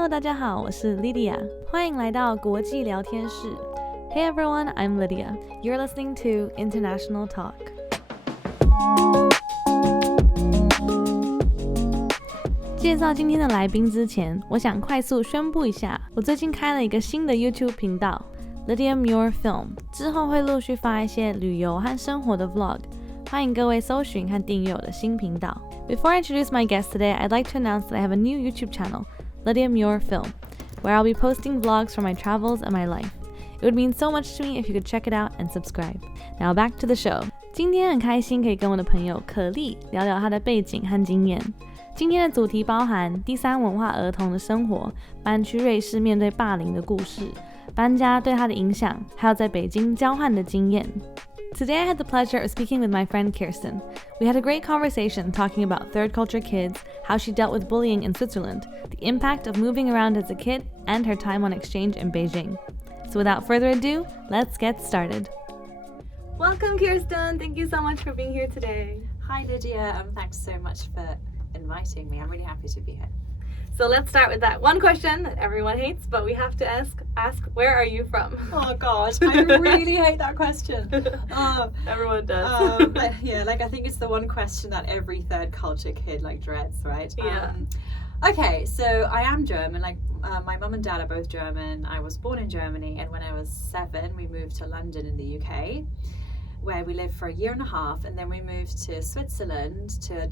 Hello， 大家好，我是 Lydia， 欢迎来到国际聊天室。Hey everyone, I'm Lydia. You're listening to International Talk. 介绍今天的来宾之前，我想快速宣布一下，我最近开了一个新的 YouTube 频道 Lydia Muir Film， 之后会陆续发一些旅游和生活的 vlog， 欢迎各位搜寻和订阅我的新频道。Before I introduce my guest today, I'd like to announce that I have a new YouTube channel, Lydia Muir Film, where I'll be posting vlogs from my travels and my life. It would mean so much to me if you could check it out and subscribe. Now back to the show. 今天很开心可以跟我的朋友可丽聊聊她的背景和经验。今天的主题包含第三文化儿童的生活、搬去瑞士面对霸凌的故事、搬家对他的影响，还有在北京交换的经验。Today I had the pleasure of speaking with my friend Kirsten. We had a great conversation talking about third culture kids, how she dealt with bullying in Switzerland, the impact of moving around as a kid, and her time on exchange in Beijing. So without further ado, let's get started. Welcome, Kirsten. Thank you so much for being here today. Hi, Lydia. Thanks so much for inviting me. I'm really happy to be here. So let's start with that one question that everyone hates, but we have to ask where are you from? Oh God, I really hate that question. Everyone does. But yeah, I think it's the one question that every third culture kid dreads, right? Yeah. Okay, so I am German. My mum and dad are both German. I was born in Germany, and when I was 7, we moved to London in the UK, where we lived for a year and a half, and then we moved to Switzerland, to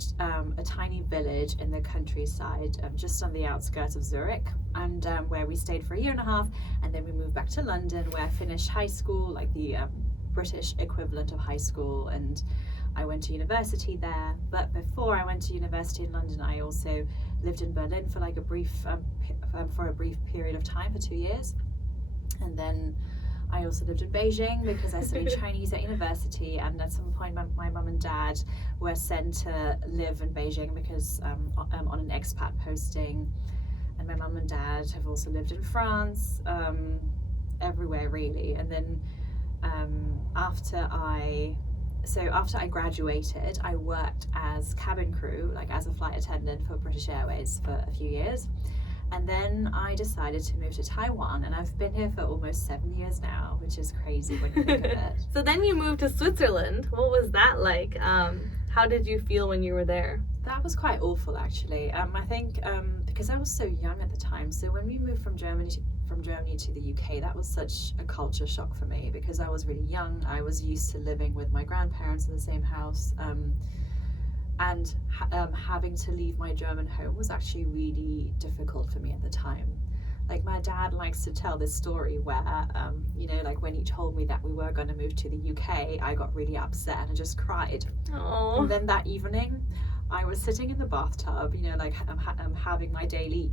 a tiny village in the countryside, just on the outskirts of Zurich, and where we stayed for a year and a half, and then we moved back to London, where I finished high school, the British equivalent of high school, and I went to university there. But before I went to university in London, I also lived in Berlin for a brief period of time, for 2 years, and then I also lived in Beijing because I studied Chinese at university, and at some point my mum and dad were sent to live in Beijing because on an expat posting, and my mum and dad have also lived in France, everywhere really. And then after I graduated, I worked as cabin crew, as a flight attendant for British Airways for a few years. And then I decided to move to Taiwan, and I've been here for almost 7 years now, which is crazy when you think of it. So then you moved to Switzerland. What was that like? How did you feel when you were there? That was quite awful, actually. I think because I was so young at the time. So when we moved from Germany to the UK, that was such a culture shock for me because I was really young. I was used to living with my grandparents in the same house. And having to leave my German home was actually really difficult for me at the time. My dad likes to tell this story where, when he told me that we were going to move to the UK, I got really upset and I just cried. Aww. And then that evening, I was sitting in the bathtub, I'm having my daily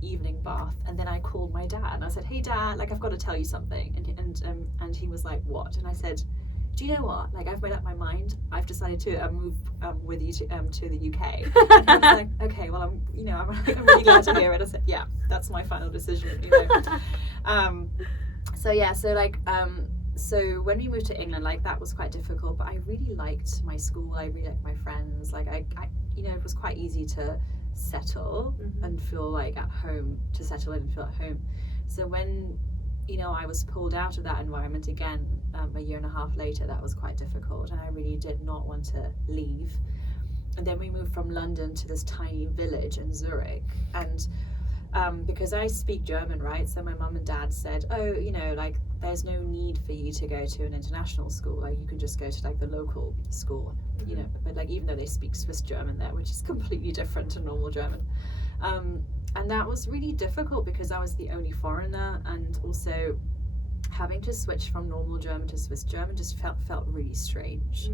evening bath, and then I called my dad and I said, "Hey Dad, I've got to tell you something." And he was like, "What?" And I said, "Do you know what? I've made up my mind. I've decided to move with you to the UK." And I was like, "Okay, well, I'm really glad to hear it." I said, "Yeah, that's my final decision." So when we moved to England, that was quite difficult. But I really liked my school. I really liked my friends. It was quite easy to settle and feel at home. To settle in and feel at home. So when I was pulled out of that environment again a year and a half later, that was quite difficult, and I really did not want to leave. And then we moved from London to this tiny village in Zurich, and because I speak German, right? So my mum and dad said, "Oh, there's no need for you to go to an international school. You can just go to the local school, But even though they speak Swiss German there, which is completely different to normal German." And that was really difficult because I was the only foreigner, and also having to switch from normal German to Swiss German just felt really strange.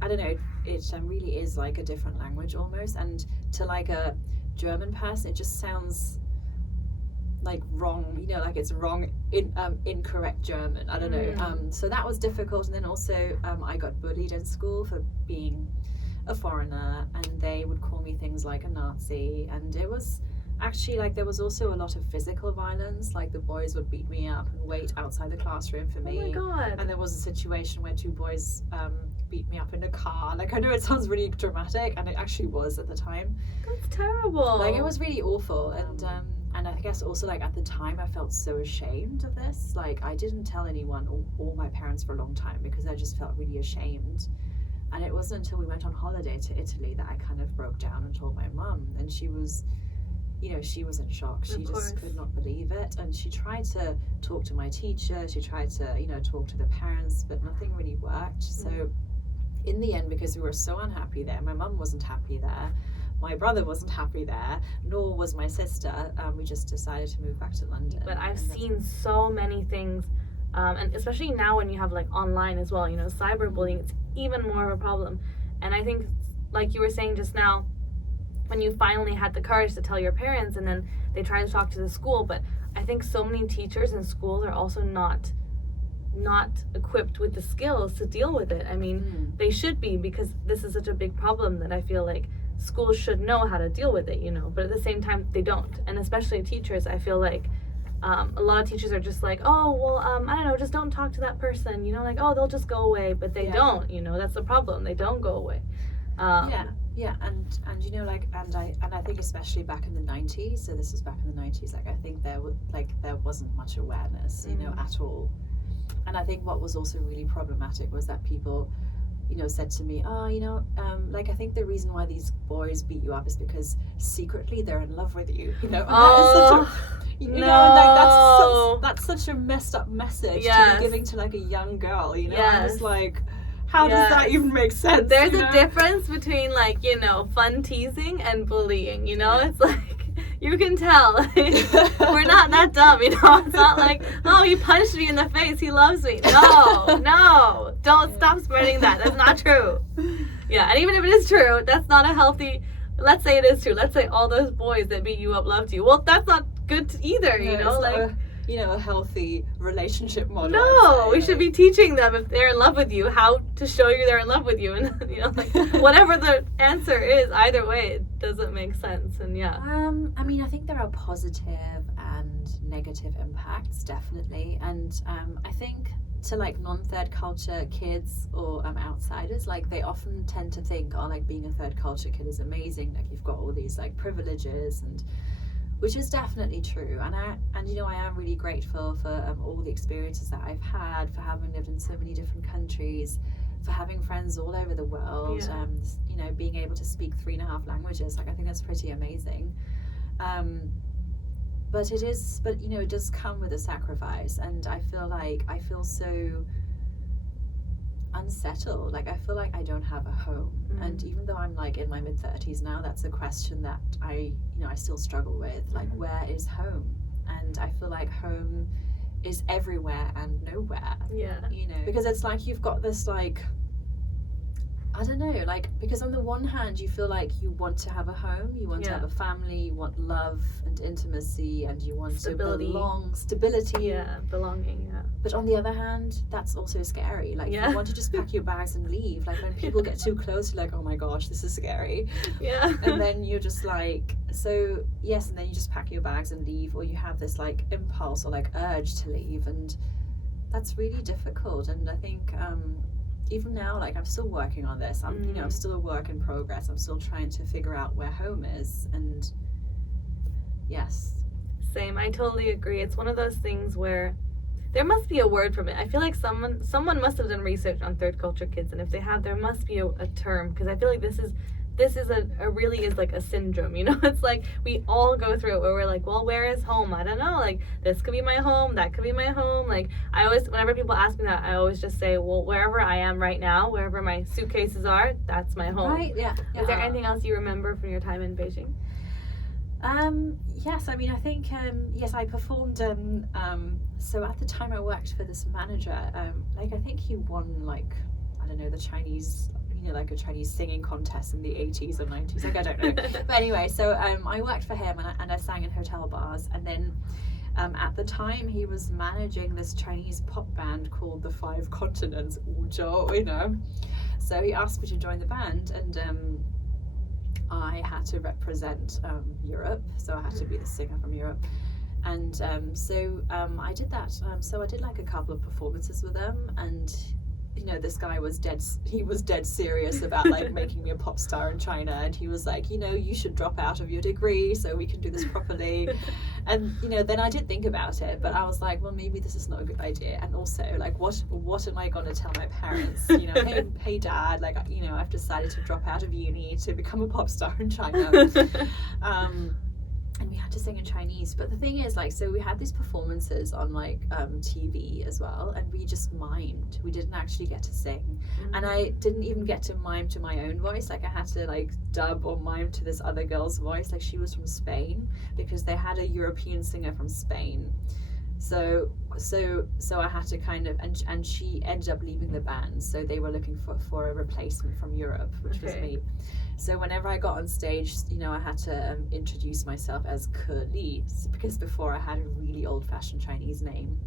I don't know, it really is a different language almost, and to a German person, it just sounds wrong, it's wrong, incorrect German. I don't know. So that was difficult, and then also I got bullied in school for being a foreigner, and they would call me things like a Nazi, and it was actually there was also a lot of physical violence. The boys would beat me up and wait outside the classroom for me. Oh my God. And there was a situation where 2 boys beat me up in a car. Like, I know it sounds really dramatic, and it actually was at the time. That's terrible. Like, it was really awful. And I guess also, like, at the time I felt so ashamed of this. Like, I didn't tell anyone or my parents for a long time because I just felt really ashamed. And it wasn't until we went on holiday to Italy that I kind of broke down and told my mum. And she was, you know, she was in shock. She just could not believe it. And she tried to talk to my teacher. She tried to, you know, talk to the parents, but nothing really worked. So in the end, because we were so unhappy there, my mum wasn't happy there, my brother wasn't happy there, nor was my sister, we just decided to move back to London. But I've seen so many things, and especially now when you have like online as well, you know, cyberbullying, it's even more of a problem. And I think, like you were saying just now, when you finally had the courage to tell your parents and then they try to talk to the school, but I think so many teachers and schools are also not equipped with the skills to deal with it. I mean, they should be, because this is such a big problem that I feel like schools should know how to deal with it, you know, but at the same time they don't. And especially teachers, I feel like a lot of teachers are just like, oh, well, I don't know, just don't talk to that person, you know, like, oh, they'll just go away, but they don't, you know, that's the problem, they don't go away. And you know, like, and I think especially back in the 90s, so this was back in the 90s, like, I think there wasn't much awareness, you know, at all. And I think what was also really problematic was that people, you know, said to me, oh, you know, like, I think the reason why these boys beat you up is because secretly they're in love with you, you know. And that is such a, you know, and like that's such a messed up message to be giving to like a young girl, you know. I'm just like, how does that even make sense? There's a difference between, like, you know, fun teasing and bullying, you know. It's like, you can tell, like, we're not that dumb, you know. It's not like, oh, he punched me in the face, he loves me. No, don't stop spreading that. That's not true. Yeah, and even if it is true, that's not a healthy, let's say it is true. Let's say all those boys that beat you up loved you. Well, that's not good either, you know, like, you know, a healthy relationship model. No, we should be teaching them, if they're in love with you, how to show you they're in love with you. And, you know, like, whatever the answer is, either way, it doesn't make sense. And I mean, I think there are positive and negative impacts, definitely. And I think to, like, non-third culture kids or outsiders, like, they often tend to think, oh, like, being a third culture kid is amazing. Like, you've got all these, like, privileges, and which is definitely true, and you know, I am really grateful for all the experiences that I've had, for having lived in so many different countries, for having friends all over the world, you know, being able to speak 3.5 languages. Like, I think that's pretty amazing. But you know, it does come with a sacrifice, and I feel so unsettled. Like, I feel like I don't have a home. And even though I'm like in my mid-30s now, that's a question that I still struggle with. Like, where is home? And I feel like home is everywhere and nowhere. You know, because it's like you've got this, like, I don't know, like, because on the one hand you feel like you want to have a home, you want to have a family, you want love and intimacy, and you want stability. Stability, belonging. But on the other hand, that's also scary. Like, you want to just pack your bags and leave. Like, when people get too close, you're like, oh my gosh, this is scary. And then you're just like, so yes, and then you just pack your bags and leave, or you have this, like, impulse or, like, urge to leave, and that's really difficult. And I think even now, like, I'm still working on this. I'm I'm still a work in progress. I'm still trying to figure out where home is. And same, I totally agree. It's one of those things where there must be a word for it. I feel like someone must have done research on third culture kids, and if they have, there must be a term, because I feel like this is really is like a syndrome, you know. It's like we all go through it, where we're like, well, where is home? I don't know, like, this could be my home, that could be my home. Like, I always, whenever people ask me that, I always just say, well, wherever I am right now, wherever my suitcases are, that's my home. Right, Is there anything else you remember from your time in Beijing? Yes, I mean, I think, yes, I performed, so at the time I worked for this manager, like, I think he won, like, I don't know, the Chinese, you know, like a Chinese singing contest in the 80s or 90s, like, I don't know. But anyway, so I worked for him, and I sang in hotel bars, and then at the time he was managing this Chinese pop band called the Five Continents, you know. So he asked me to join the band, and I had to represent Europe, so I had to be the singer from Europe. And so I did that. So I did, like, a couple of performances with them, and this guy was dead serious about like making me a pop star in China, and he was like, you should drop out of your degree so we can do this properly. And then I did think about it, but I was like, well, maybe this is not a good idea. And also, like, what am I going to tell my parents? Hey dad, like, I've decided to drop out of uni to become a pop star in China. And we had to sing in Chinese. But the thing is, like, so we had these performances on like TV as well, and we just mimed. We didn't actually get to sing. And I didn't even get to mime to my own voice. Like, I had to like dub or mime to this other girl's voice. Like, she was from Spain, because they had a European singer from Spain. So I had to kind of, and she ended up leaving the band, so they were looking for a replacement from Europe, which was me. So whenever I got on stage, I had to introduce myself as Keli, because before I had a really old-fashioned Chinese name,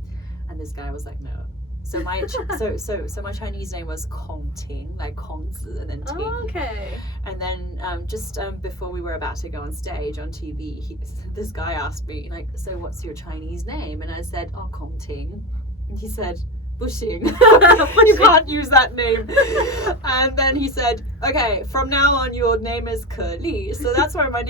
and this guy was like, no. So my so my Chinese name was Kong Ting, like Kongzi and then Ting. Oh, okay. And then just before we were about to go on stage on TV, this guy asked me, like, so what's your Chinese name? And I said, oh, Kong Ting. And he said, 不行. You can't use that name. And then he said, okay, from now on your name is Keli. So that's where my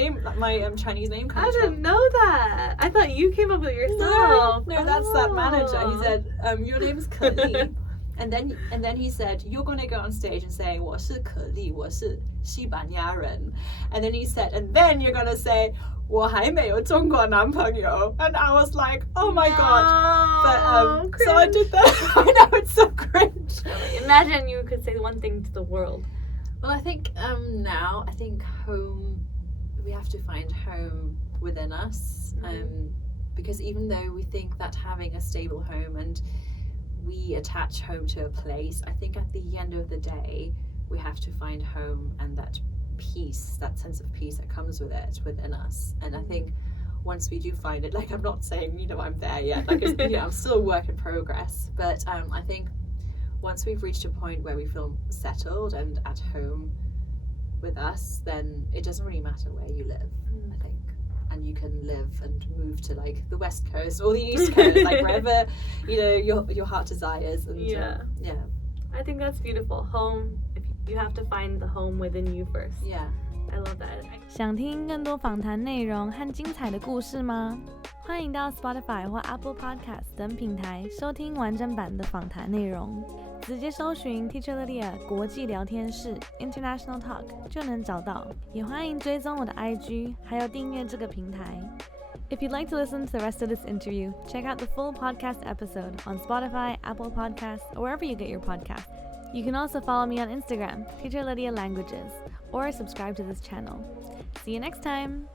Chinese name comes from. I didn't know that. I thought you came up with it yourself. No, that's that manager. He said, your name is Keli. And then he said, you're going to go on stage and say, 我是Keli, 我是西班牙人. And then he said, and then you're going to say, 我还没有中国男朋友. And I was like, oh my god. But so I did that. I know, it's so cringe. Imagine you could say one thing to the world. Well, I think now, I think home, we have to find home within us. Because even though we think that having a stable home and we attach home to a place, I think at the end of the day, we have to find home and that peace, that sense of peace that comes with it within us. And I think once we do find it, like, I'm not saying I'm there yet, like, I'm still a work in progress, but I think once we've reached a point where we feel settled and at home with us, then it doesn't really matter where you live, I think. And you can live and move to like the West Coast or the East Coast, like wherever your heart desires. And yeah. I think that's beautiful. Home, if you have to find the home within you first. Yeah, I love that. 想听更多访谈内容和精彩的故事吗？欢迎到 Spotify 或 Apple Podcast 等平台收听完整版的访谈内容。直接搜寻 Teacher Lydia 国际聊天室 International Talk 就能找到。也欢迎追踪我的 IG， 还有订阅这个平台。If you'd like to listen to the rest of this interview, check out the full podcast episode on Spotify, Apple Podcasts, or wherever you get your podcasts. You can also follow me on Instagram, Teacher Lydia Languages, or subscribe to this channel. See you next time!